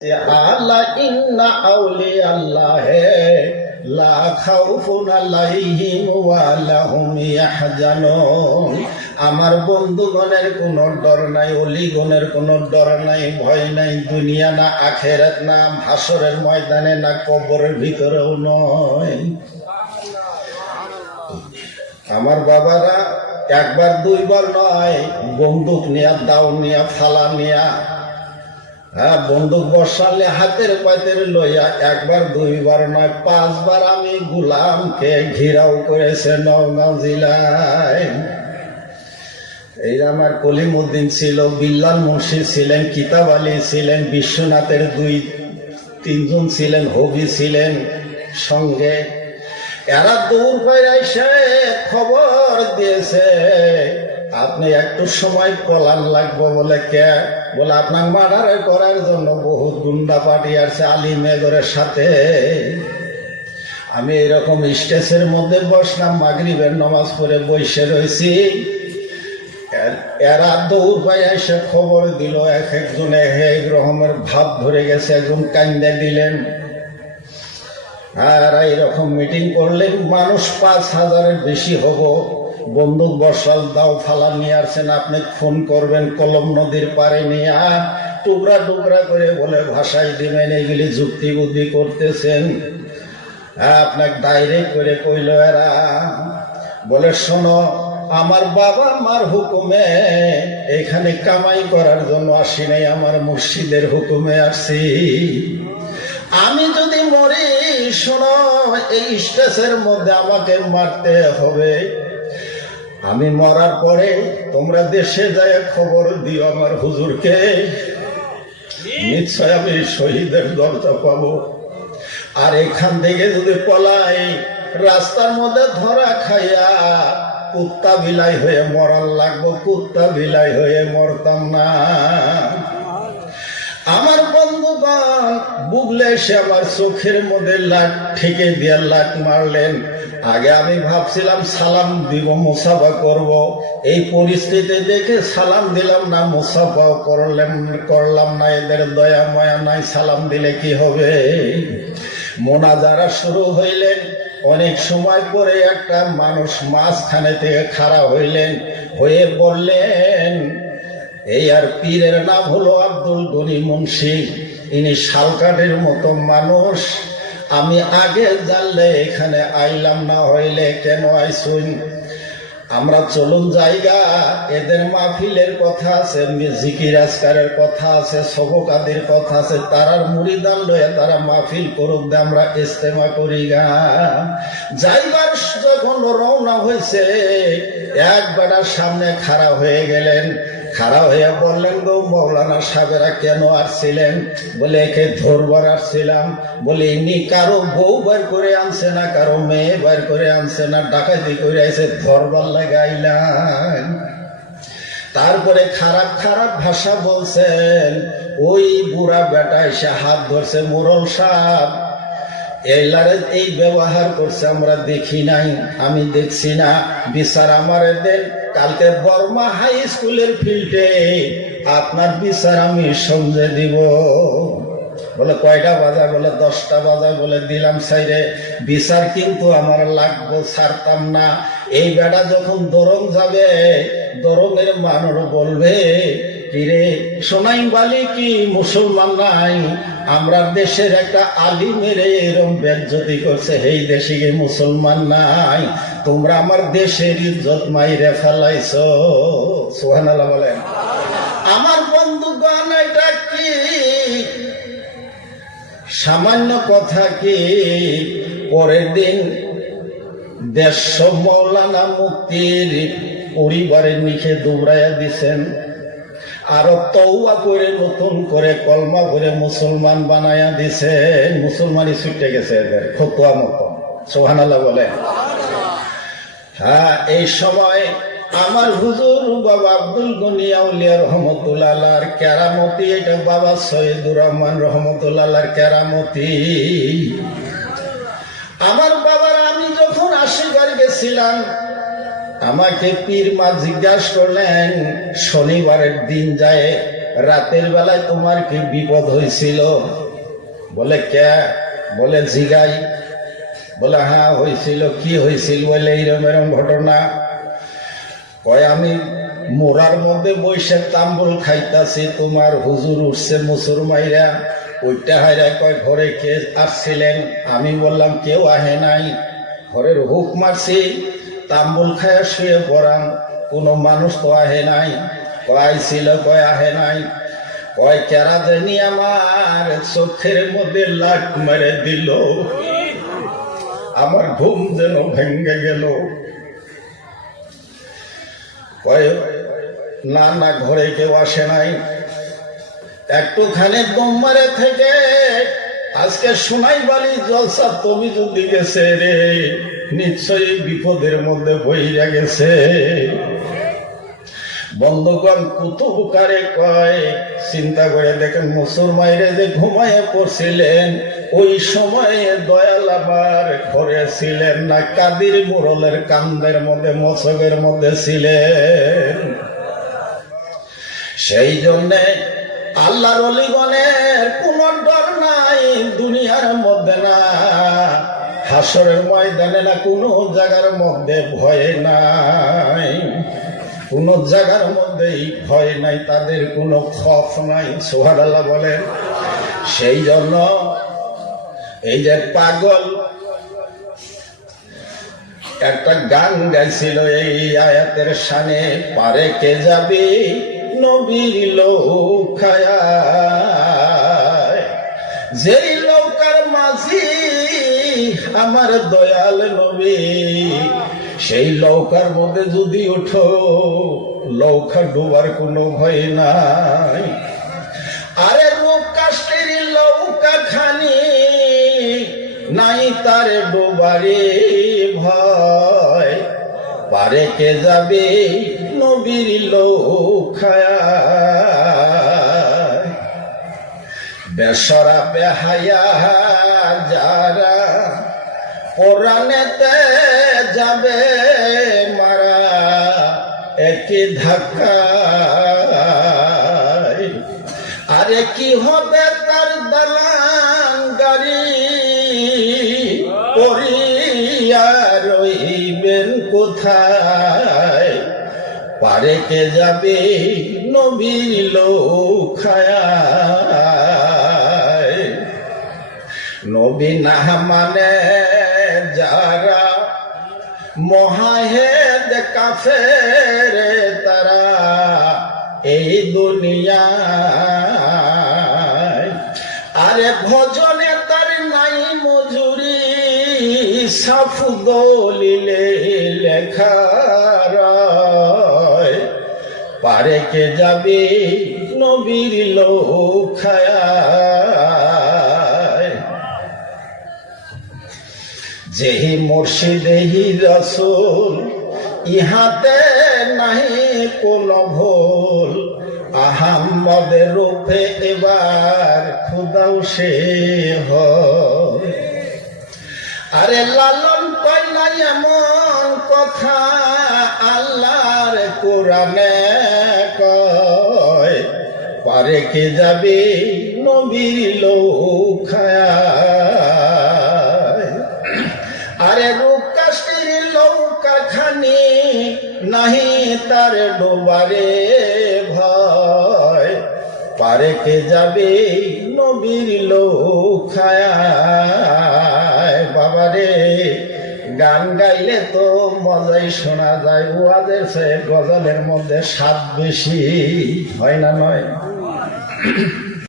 আলা ইন্না আউলিয়া আল্লাহে লা খাউফুন আলাইহিম ওয়া লাহুম ইয়াহজানুন। আমার বন্ধুগণের কোনো ডর নাই, অলিগণের কোনো ডর নাই, ভয় নাই, দুনিয়া না আখেরাত না হাসরের ময়দানে না কবরের ভিতরেও নয়। আমার বাবারা একবার দুইবার নয়, বন্দুক নিয়া, দাও নিয়া, ফালা নিয়া, বন্দুক বসালে হাতের পাতের লইয়া একবার দুইবার নয় 5 বার আমি গোলামকে ঘিরাও করেছে নওগাঁ জেলায়। এই আমার কলিমউদ্দিন ছিল, বিল্লাল মুন্সি ছিলেন, কিতাব আলী ছিলেন, বিশ্বনাথের 2-3 জন ছিলেন, হবি ছিলেন সঙ্গে। এরা দৌড় পায় এসে খবর দিয়েছে আপনি একটু সময় পলান লাগবো। বলে কে? বলে আপনার মার্ডার করার জন্য বহুত গুন্ডা পার্টি আসছে আলিমেগরের সাথে। আমি এরকম স্টেজের মধ্যে বসলাম, মাগরিবের নামাজ পড়ে বসে রয়েছি। এরা দৌড় পায় এসে খবর দিল, এক একজনে এক রকমের ভাব ধরে গেছে, একজন কান্দে দিলেন। আর এইরকম মিটিং করলেন, মানুষ 5,000-এর বেশি হব। বন্দুক বসাল, দাও ফালা নিয়ে আসছেন, আপনি ফোন করবেন কলম নদীর পারে নিয়ে, আর টুকরা টুকরা করে বলে ভাষায় দিবেন। এইগুলি যুক্তি বুদ্ধি করতেছেন। আপনাকে ডাইরেক্ট করে কইল এরা, বলে শোনো, আমার বাবা মার হুকুমে এখানে কামাই করার জন্য আসি নাই, আমার মুর্শিদের হুকুমে আসছি। আমি যদি মরি, শোনো, এই স্টেজের মধ্যে আমাকে মারতে হবে। আমি মরার পরে তোমরা দেশে যায় খবর দিও আমার হুজুরকে, নিশ্চয় আমি শহীদের দরজা পাবো। আর এখান থেকে যদি পলাই, রাস্তার মধ্যে ধরা খাইয়া কুত্তা বিলাই হয়ে মরার লাগবো, কুত্তা বিলাই হয়ে মরতাম না। আমার বন্ধুগণ বুগলে সে আমার চোখের মধ্যে লাট ঠেকে দিয়ে লাট মারলেন। আগে আমি ভাবছিলাম সালাম দিব, মুসাফা করব। এই পরিস্থিতি দেখে সালাম দিলাম না, মুসাফাও করলাম না। এদের দয়া মায়া নাই, সালাম দিলে কি হবে? মোনাজারা শুরু হইলেন। অনেক সময় পরে একটা মানুষ মাঝখানে থেকে খাড়া হইলেন, হয়ে বললেন, এই আর পীরের নাম হলো আব্দুল গনি মুন্সি। ইনি শালকাঠের মতো মানুষ। আমি আগে জানলে এখানে আইলাম না, হইলে কেন আইসুন? আমরা চলুন জায়গা। এদের মাহফিলের কথা আছে, জিকির আজকারের কথা আছে, সবকাদের কথা আছে। তারার মুরিদান লয়ে তারা মাহফিল করুক, আমরা ইস্তেমা করি গা। যাইবার যখন রওনা হয়েছে, এক বেটার সামনে খাড়া হয়ে গেলেন। খাড়া হয়ে বললেন, গো মৌলানা সাহেবেরা কেন আসছিলেন? বলে একে ধরবার আসছিলাম। বলে ইনি কারো বউ বার করে আনছে না, কারো মেয়ে বার করে আনছে না, ডাকাতি করে আইছে, ধরবার লাগাইলেন। তারপরে খারাপ খারাপ ভাষা বলছেন। ওই বুড়া বেটা এসে হাত ধরছে, মোরল সাহেব এই ব্যবহার করছে, আমরা দেখি নাই, আমি দেখছি না, বিচার আমারে দেন। কালকে বর্মা হাই স্কুলের ফিল্ডে আপনার বিচার আমি সমঝে দিব। বলে কয়টা বাজায়? বলে 10টা বাজায়। বলে দিলাম সাইরে, বিচার কিন্তু আমার লাগবে, ছাড়তাম না। এই বেটা যখন দরং যাবে, দরঙের মানুষ বলবে, কিরে সোনাই বালি কি মুসলমান নাই? আমরা দেশের একটা আলিমের এরম বেজ্জতি করছে, এই দেশে কি মুসলমান নাই? তোমরা আমার দেশের ইজ্জত মাইরে ফেলাইছ। সুবহানাল্লাহ বলেন। আমার বন্ধুগণ, এটা কি সামান্য কথা কি? পরের দিন 150 মৌলানা মুক্তির পরিবারের নিচে দৌড়াইয়া দিছেন। আরো তওবা করে নতুন করে কলমা করে মুসলমান বানায়া দিছেন। মুসলমানই ছুটে গেছে এদের ফতোয়া মতো। সুবহানাল্লাহ বলেন। হ্যাঁ, এই সময় আমার হুজুর বাবা আব্দুল গনি আউলিয়া রহমতুল্লাহ আলাইহির কেরামতি, এটা বাবা সৈয়দুর রহমান রহমতুল্লাহ আলাইহির কেরামতি। আমার বাবার আমি যখন আশিবার গেছিলাম, আমাকে পীর মা জিজ্ঞাসা করলেন, শনিবারের দিন যায় রাতের বেলায় তোমার কি বিপদ হয়েছিল? বলে কে? বলে জিগাই। বলে হ্যাঁ হয়েছিল। কি হয়েছিল? বলে এইরকম এরকম ঘটনা। কয় আমি মোড়ার মধ্যে বৈশাখ তাম্বুল খাইতাছি, তোমার হুজুর উঠছে মুসুর মাইরা, ওইটা হাইরা কয় ঘরে কে আসছিলেন? আমি বললাম কেউ আহে নাই, ঘরের হুক মারছি, তাম্বুল খায়া শুয়ে পড়ান, কোনো মানুষ তো আহে নাই। কয় ছিল? কয় আহে নাই। কয় কেরা জানি আমার চোখের মধ্যে লাট মেরে দিল, আমার ঘুম যেন ভেঙে গেল। কয় না না, ঘরে কেউ আসে নাই। একটুখানি দম মারে থেকে আজকে সোনাই বালি জলসা তুমি যদি গেছে রে, নিশ্চয়ই বিপদের মধ্যে বইরা গেছে। বন্ধুগণ, কুতুবকারে কয় চিন্তা করে দেখেন, মুসুর মাইরে যে ঘুমায় পড়ছিলেন ওই সময়ে দয়াল আবার ঘরে ছিলেন না, কাদির মোড়লের কান্দের মধ্যে মশকের মধ্যে ছিলেন। সেই জন্যে আল্লাহর ওলিগণের কোন ডর নাই দুনিয়ার মধ্যে, না হাসরের ময়দানে, না কোনো জায়গার মধ্যে ভয় নাই, কোন জায়গার মধ্যেই ভয় নাই, তাদের কোনো খফ নাই। সুবহানাল্লাহ বলেন। সেই জন্য এই যে পাগল একটা গান গাইছিল এই আয়াতের শানে, পারে কে যাবে নবীর লৌকায়, যেই লৌকার মাঝি আমার দয়াল নবী, সেই লৌকার মধ্যে যদি উঠো লৌকা ডুবার কোনো ভয় নাই। আরে রূপ কাষ্টের লৌকা খানি নাই তার ডুবারে ভয়, পারে কে যাবে নবীর লৌকায়। বেসরা বেহায়া যারা কোরআনেতে যাবে মারা একই ধাক্কায়, আরে কি হবে তার দালান গাড়ি, পড়িয়া রইবেন কোথায়, পারে কে যাবে নবীর লৌকায়। নবী না মানে যারা মহাহেদ কাফের, তারা এই দুনিয়ায়। আরে ভজনে তার নাই মজুরি, সাফ দলিলে লেখা রয়, পারে কে যাবে নবীর লৌকায়। যেহি মুর্শিদেহি রসুল, ইহাতে নাহি কোন ভুল, আহাম্মদের রূপে এবার খুদাও সে হয়। আরে লালন কয় না এমন কথা, আল্লাহর কোরআনে কয়, পারে কে যাবে নবীর লৌকায়। আরে রূপ কাষ্টের লৌকা খানি নাহি তার ডোবারে ভয়, পারে কে যাবে নবীর লৌকায়। বাবারে, গান গাইলে তো মজাই শোনা যায়, ওয়াজের চেয়ে গজলের মধ্যে স্বাদ বেশি, হয় না নয়?